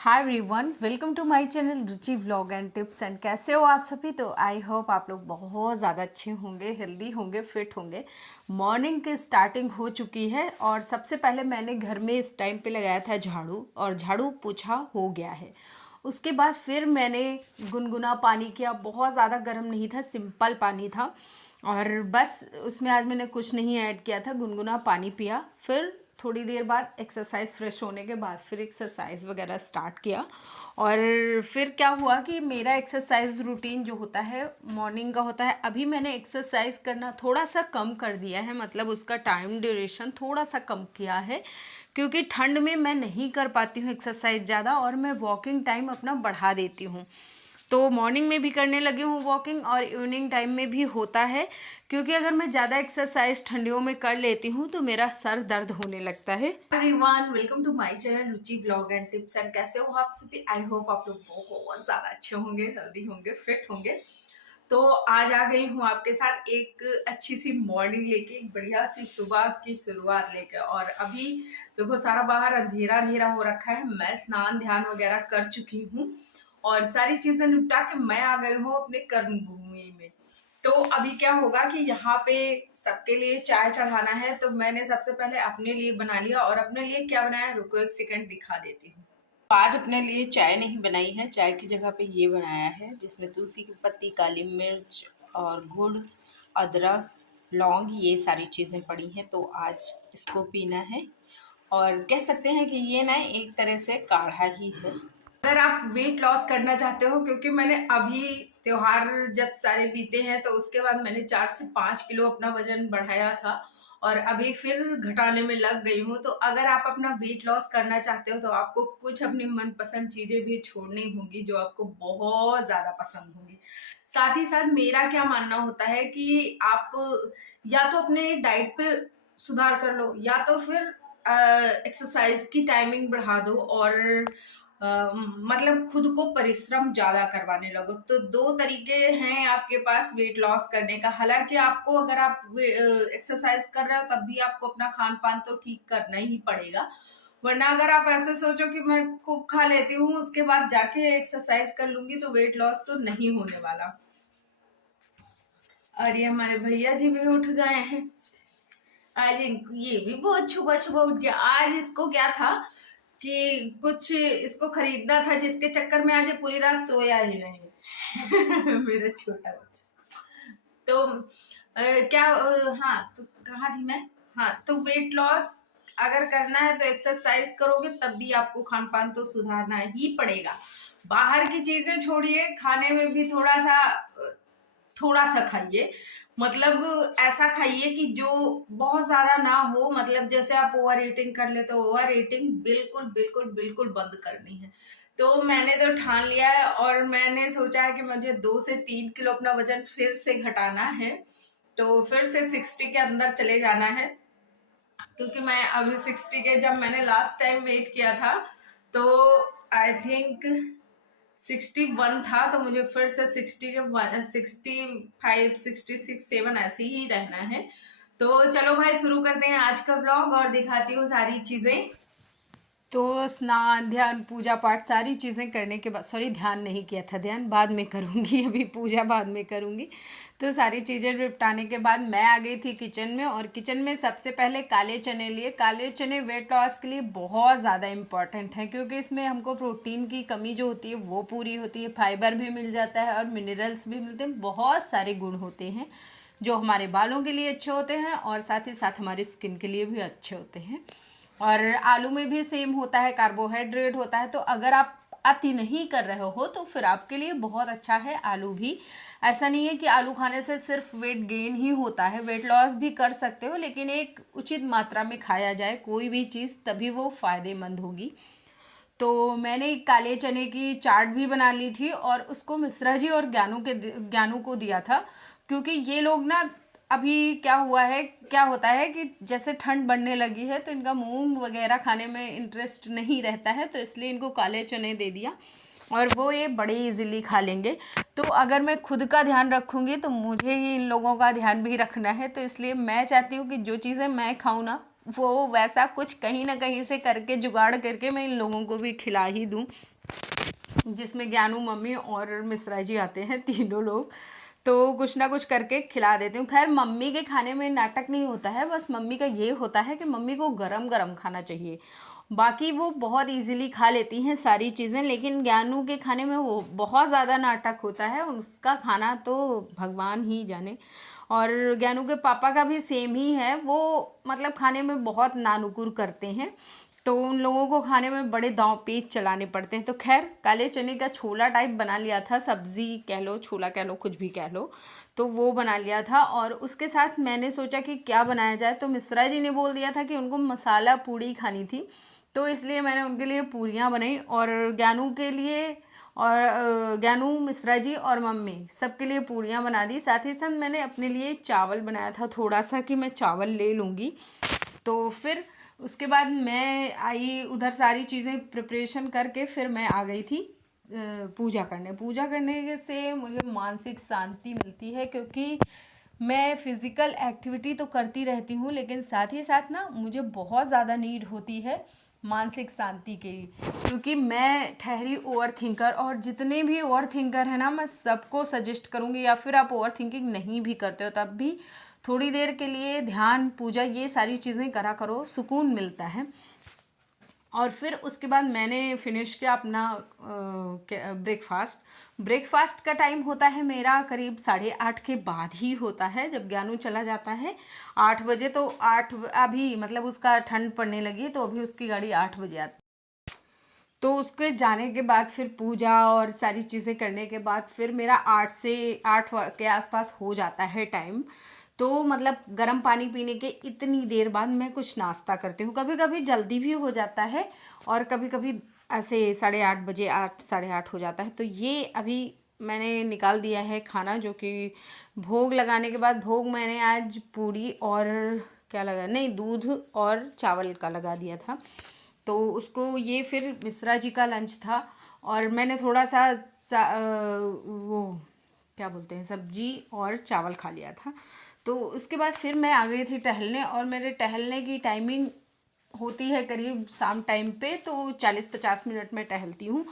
Hi everyone, welcome to my channel Ruchi vlog and tips. And कैसे हो आप सभी। तो आई होप आप लोग बहुत ज़्यादा अच्छे होंगे, हेल्दी होंगे, फिट होंगे। मॉर्निंग की स्टार्टिंग हो चुकी है और सबसे पहले मैंने घर में इस टाइम पे लगाया था झाड़ू, और झाड़ू पोछा हो गया है। उसके बाद फिर मैंने गुनगुना पानी किया, बहुत ज़्यादा गर्म नहीं था, सिंपल पानी था। और बस उसमें आज मैंने कुछ नहीं ऐड किया था, गुनगुना पानी पिया। फिर थोड़ी देर बाद एक्सरसाइज, फ्रेश होने के बाद फिर एक्सरसाइज वगैरह स्टार्ट किया। और फिर क्या हुआ कि मेरा एक्सरसाइज रूटीन जो होता है मॉर्निंग का होता है, अभी मैंने एक्सरसाइज करना थोड़ा सा कम कर दिया है, मतलब उसका टाइम ड्यूरेशन थोड़ा सा कम किया है, क्योंकि ठंड में मैं नहीं कर पाती हूँ एक्सरसाइज ज़्यादा, और मैं वॉकिंग टाइम अपना बढ़ा देती हूँ। तो मॉर्निंग में भी करने लगी हूँ वॉकिंग, और इवनिंग टाइम में भी होता है, क्योंकि अगर मैं ज़्यादा एक्सरसाइज ठंडियों में कर लेती हूँ तो मेरा सर दर्द होने लगता है। Everyone, welcome to my channel Ruchi vlog and tips. And कैसे हो आप सभी। आई होप आप लोग बहुत ज़्यादा अच्छे होंगे, हेल्दी होंगे, फिट होंगे। तो आज आ गई हूँ आपके साथ एक अच्छी सी मॉर्निंग लेके, एक बढ़िया सी सुबह की शुरुआत लेके। और अभी देखो सारा बाहर अंधेरा अंधेरा हो रखा है। मैं स्नान ध्यान वगैरह कर चुकी हूँ और सारी चीजें निपटा के मैं आ गई हूँ अपने कर्म भूमि में। तो अभी क्या होगा कि यहाँ पे सबके लिए चाय चढ़ाना है, तो मैंने सबसे पहले अपने लिए बना लिया। और अपने लिए क्या बनाया, रुको एक सेकंड दिखा देती हूँ। आज अपने लिए चाय नहीं बनाई है, चाय की जगह पे ये बनाया है, जिसमें तुलसी की पत्ती, काली मिर्च और गुड़, अदरक, लौंग, ये सारी चीज़ें पड़ी हैं। तो आज इसको पीना है, और कह सकते हैं कि ये ना एक तरह से काढ़ा ही है। अगर आप वेट लॉस करना चाहते हो, क्योंकि मैंने अभी त्योहार जब सारे बीते हैं तो उसके बाद मैंने 4 से 5 किलो अपना वजन बढ़ाया था, और अभी फिर घटाने में लग गई हूँ। तो अगर आप अपना वेट लॉस करना चाहते हो तो आपको कुछ अपनी मनपसंद चीजें भी छोड़नी होंगी, जो आपको बहुत ज्यादा पसंद होंगी। साथ ही साथ मेरा क्या मानना होता है कि आप या तो अपने डाइट पे सुधार कर लो, या तो फिर एक्सरसाइज की टाइमिंग बढ़ा दो, और मतलब खुद को परिश्रम ज्यादा करवाने लगो। तो दो तरीके हैं आपके पास वेट लॉस करने का। हालांकि आपको, अगर आप एक्सरसाइज कर रहे हो तब भी आपको अपना खान पान तो ठीक करना ही पड़ेगा, वरना अगर आप ऐसे सोचो कि मैं खूब खा लेती हूँ उसके बाद जाके एक्सरसाइज कर लूंगी, तो वेट लॉस तो नहीं होने वाला। और ये हमारे भैया जी भी उठ गए हैं आज। ये भी बहुत छुपा छुपा उठ गया। आज इसको क्या था कि कुछ इसको खरीदना था, जिसके चक्कर में आज ये पूरी रात सोया ही नहीं। मेरा छोटा बच्चा। तो क्या हाँ, तो कहाँ थी मैं। हाँ, तो वेट लॉस अगर करना है तो एक्सरसाइज करोगे, तब भी आपको खान पान तो सुधारना ही पड़ेगा। बाहर की चीजें छोड़िए, खाने में भी थोड़ा सा खाइए। मतलब ऐसा खाइए कि जो बहुत ज्यादा ना हो, मतलब जैसे आप ओवर ईटिंग कर लेते हो, ओवर ईटिंग बिल्कुल बिल्कुल बिल्कुल बंद करनी है। तो मैंने तो ठान लिया है, और मैंने सोचा है कि मुझे 2 से 3 किलो अपना वजन फिर से घटाना है। तो फिर से 60 के अंदर चले जाना है, क्योंकि मैं अभी 60 के, जब मैंने लास्ट टाइम वेट किया था तो आई थिंक 61 था, तो मुझे फिर से 60 के 65 66 7 ऐसे ही रहना है। तो चलो भाई, शुरू करते हैं आज का व्लॉग और दिखाती हूँ सारी चीज़ें। तो स्नान ध्यान पूजा पाठ सारी चीज़ें करने के बाद, सॉरी ध्यान नहीं किया था, ध्यान बाद में करूँगी, अभी पूजा बाद में करूँगी। तो सारी चीज़ें निपटाने के बाद मैं आ गई थी किचन में, और किचन में सबसे पहले काले चने लिए। काले चने वेट लॉस के लिए बहुत ज़्यादा इम्पॉर्टेंट है, क्योंकि इसमें हमको प्रोटीन की कमी जो होती है वो पूरी होती है, फाइबर भी मिल जाता है और मिनरल्स भी मिलते हैं, बहुत सारे गुण होते हैं जो हमारे बालों के लिए अच्छे होते हैं, और साथ ही साथ हमारी स्किन के लिए भी अच्छे होते हैं। और आलू में भी सेम होता है, कार्बोहाइड्रेट होता है। तो अगर आप अति नहीं कर रहे हो तो फिर आपके लिए बहुत अच्छा है आलू भी। ऐसा नहीं है कि आलू खाने से सिर्फ वेट गेन ही होता है, वेट लॉस भी कर सकते हो, लेकिन एक उचित मात्रा में खाया जाए कोई भी चीज़, तभी वो फ़ायदेमंद होगी। तो मैंने काले चने की चाट भी बना ली थी, और उसको मिश्रा जी और ज्ञानू को दिया था, क्योंकि ये लोग ना, अभी क्या होता है कि जैसे ठंड बढ़ने लगी है तो इनका मूंग वगैरह खाने में इंटरेस्ट नहीं रहता है, तो इसलिए इनको काले चने दे दिया, और वो ये बड़े इजीली खा लेंगे। तो अगर मैं खुद का ध्यान रखूँगी तो मुझे ही इन लोगों का ध्यान भी रखना है, तो इसलिए मैं चाहती हूँ कि जो चीज़ें मैं खाऊँ ना वो वैसा कुछ कहीं ना कहीं से करके जुगाड़ करके मैं इन लोगों को भी खिला ही दूँ, जिसमें ज्ञानू, मम्मी और मिश्रा जी आते हैं, तीनों लोग। तो कुछ ना कुछ करके खिला देती हूँ। खैर मम्मी के खाने में नाटक नहीं होता है, बस मम्मी का ये होता है कि मम्मी को गरम गरम खाना चाहिए। बाकी वो बहुत इजीली खा लेती हैं सारी चीज़ें, लेकिन ज्ञानू के खाने में वो बहुत ज़्यादा नाटक होता है। उसका खाना तो भगवान ही जाने। और ज्ञानू के पापा का भी सेम ही है, वो मतलब खाने में बहुत नानुकुर करते हैं, तो उन लोगों को खाने में बड़े दांव पेच चलाने पड़ते हैं। तो खैर काले चने का छोला टाइप बना लिया था, सब्जी कह लो, छोला कह लो, कुछ भी कह लो, तो वो बना लिया था। और उसके साथ मैंने सोचा कि क्या बनाया जाए, तो मिश्रा जी ने बोल दिया था कि उनको मसाला पूड़ी खानी थी, तो इसलिए मैंने उनके लिए पूरियाँ बनाई। और ज्ञानू के लिए, और ज्ञानू, मिश्रा जी और मम्मी सबके लिए पूरियाँ बना दी। साथ ही साथ मैंने अपने लिए चावल बनाया था थोड़ा सा, कि मैं चावल ले लूँगी। तो फिर उसके बाद मैं आई उधर, सारी चीज़ें प्रिपरेशन करके फिर मैं आ गई थी पूजा करने। पूजा करने से मुझे मानसिक शांति मिलती है, क्योंकि मैं फिज़िकल एक्टिविटी तो करती रहती हूँ, लेकिन साथ ही साथ ना मुझे बहुत ज़्यादा नीड होती है मानसिक शांति की, क्योंकि मैं ठहरी ओवर थिंकर, और जितने भी ओवर थिंकर हैं ना, मैं सबको सजेस्ट करूँगी, या फिर आप ओवर थिंकिंग नहीं भी करते हो तब भी थोड़ी देर के लिए ध्यान, पूजा, ये सारी चीज़ें करा करो, सुकून मिलता है। और फिर उसके बाद मैंने फिनिश किया अपना ब्रेकफास्ट। ब्रेकफास्ट का टाइम होता है मेरा करीब 8:30 के बाद ही होता है, जब ज्ञानू चला जाता है 8 बजे। तो 8 अभी मतलब उसका ठंड पड़ने लगी है, तो अभी उसकी गाड़ी 8 बजे आती, तो उसके जाने के बाद फिर पूजा और सारी चीज़ें करने के बाद फिर मेरा 8 से 8 के आसपास हो जाता है टाइम। तो मतलब गर्म पानी पीने के इतनी देर बाद मैं कुछ नाश्ता करती हूँ। कभी कभी जल्दी भी हो जाता है, और कभी कभी ऐसे 8:30 बजे, 8 8:30 हो जाता है। तो ये अभी मैंने निकाल दिया है खाना, जो कि भोग लगाने के बाद, भोग मैंने आज पूड़ी और क्या लगा, नहीं, दूध और चावल का लगा दिया था। तो उसको, ये फिर मिश्रा जी का लंच था, और मैंने थोड़ा वो क्या बोलते हैं, सब्जी और चावल खा लिया था। तो उसके बाद फिर मैं आ गई थी टहलने, और मेरे टहलने की टाइमिंग होती है करीब शाम टाइम पे, तो 40-50 मिनट में टहलती हूँ।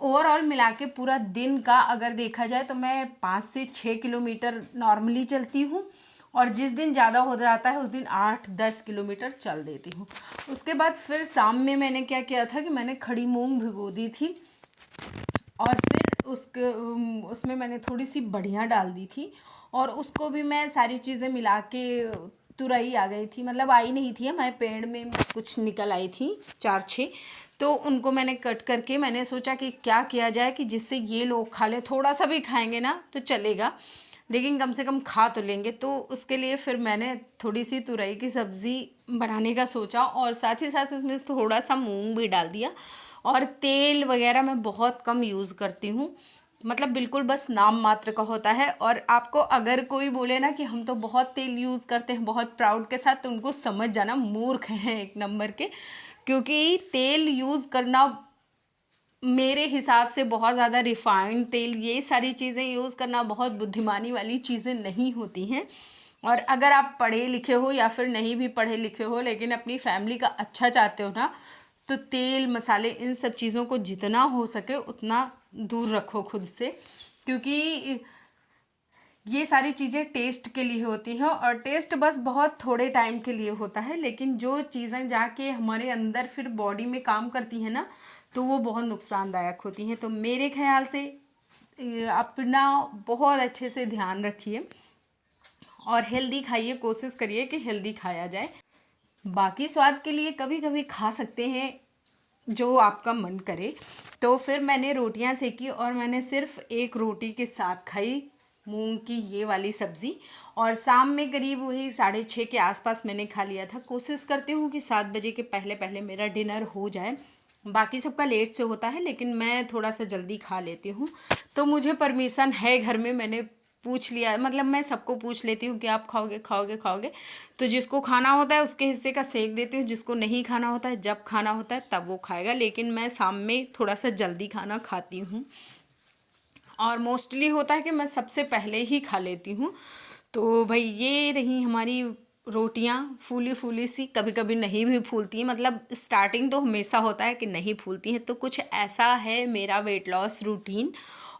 ओवरऑल मिला के पूरा दिन का अगर देखा जाए तो मैं 5 से 6 किलोमीटर नॉर्मली चलती हूँ, और जिस दिन ज़्यादा हो जाता है उस दिन 8-10 किलोमीटर चल देती हूँ। उसके बाद फिर शाम में मैंने क्या किया था कि मैंने खड़ी मूंग भिगो दी थी, और फिर उसमें मैंने थोड़ी सी बढ़िया डाल दी थी, और उसको भी मैं सारी चीज़ें मिला के तुरई आ गई थी, मतलब आई नहीं थी, हमारे पेड़ में कुछ निकल आई थी 4-6, तो उनको मैंने कट करके, मैंने सोचा कि क्या किया जाए कि जिससे ये लोग खा ले, थोड़ा सा भी खाएंगे ना तो चलेगा, लेकिन कम से कम खा तो लेंगे। तो उसके लिए फिर मैंने थोड़ी सी तुरई की सब्ज़ी बनाने का सोचा, और साथ ही साथ उसमें थोड़ा सा मूंग भी डाल दिया। और तेल वगैरह मैं बहुत कम यूज़ करती हूँ, मतलब बिल्कुल बस नाम मात्र का होता है। और आपको अगर कोई बोले ना कि हम तो बहुत तेल यूज़ करते हैं बहुत प्राउड के साथ, तो उनको समझ जाना मूर्ख हैं एक नंबर के, क्योंकि तेल यूज़ करना मेरे हिसाब से बहुत ज़्यादा रिफाइंड तेल, ये सारी चीज़ें यूज़ करना बहुत बुद्धिमानी वाली चीज़ें नहीं होती हैं। और अगर आप पढ़े लिखे हो या फिर नहीं भी पढ़े लिखे हो, लेकिन अपनी फैमिली का अच्छा चाहते हो ना, तो तेल मसाले इन सब चीज़ों को जितना हो सके उतना दूर रखो खुद से, क्योंकि ये सारी चीज़ें टेस्ट के लिए होती हैं, और टेस्ट बस बहुत थोड़े टाइम के लिए होता है, लेकिन जो चीज़ें जाके हमारे अंदर फिर बॉडी में काम करती हैं ना, तो वो बहुत नुकसानदायक होती हैं। तो मेरे ख्याल से अपना बहुत अच्छे से ध्यान रखिए, और हेल्दी खाइए, कोशिश करिए कि हेल्दी खाया जाए। बाकी स्वाद के लिए कभी कभी खा सकते हैं जो आपका मन करे। तो फिर मैंने रोटियां सेकी, और मैंने सिर्फ एक रोटी के साथ खाई मूंग की ये वाली सब्ज़ी, और शाम में करीब वही 6:30 के आसपास मैंने खा लिया था। कोशिश करती हूँ कि 7 बजे के पहले पहले मेरा डिनर हो जाए। बाकी सबका लेट से होता है, लेकिन मैं थोड़ा सा जल्दी खा लेती हूँ। तो मुझे परमिशन है घर में, मैंने पूछ लिया, मतलब मैं सबको पूछ लेती हूँ कि आप खाओगे खाओगे खाओगे, तो जिसको खाना होता है उसके हिस्से का सेक देती हूँ, जिसको नहीं खाना होता है, जब खाना होता है तब वो खाएगा। लेकिन मैं शाम में थोड़ा सा जल्दी खाना खाती हूँ, और मोस्टली होता है कि मैं सबसे पहले ही खा लेती हूँ। तो भाई ये रही हमारी रोटियां फूली फूली सी, कभी कभी नहीं भी फूलती हैं, मतलब स्टार्टिंग तो हमेशा होता है कि नहीं फूलती हैं। तो कुछ ऐसा है मेरा वेट लॉस रूटीन,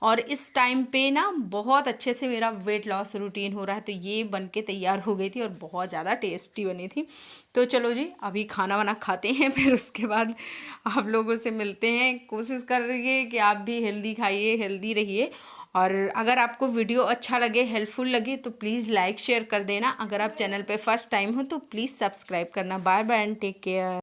और इस टाइम पे ना बहुत अच्छे से मेरा वेट लॉस रूटीन हो रहा है। तो ये बन के तैयार हो गई थी और बहुत ज़्यादा टेस्टी बनी थी। तो चलो जी, अभी खाना वाना खाते हैं, फिर उसके बाद आप लोगों से मिलते हैं। कोशिश कर रही कि आप भी हेल्दी खाइए, हेल्दी रहिए। और अगर आपको वीडियो अच्छा लगे, हेल्पफुल लगे, तो प्लीज़ लाइक शेयर कर देना। अगर आप चैनल पे फर्स्ट टाइम हो तो प्लीज़ सब्सक्राइब करना। Bye bye and take care.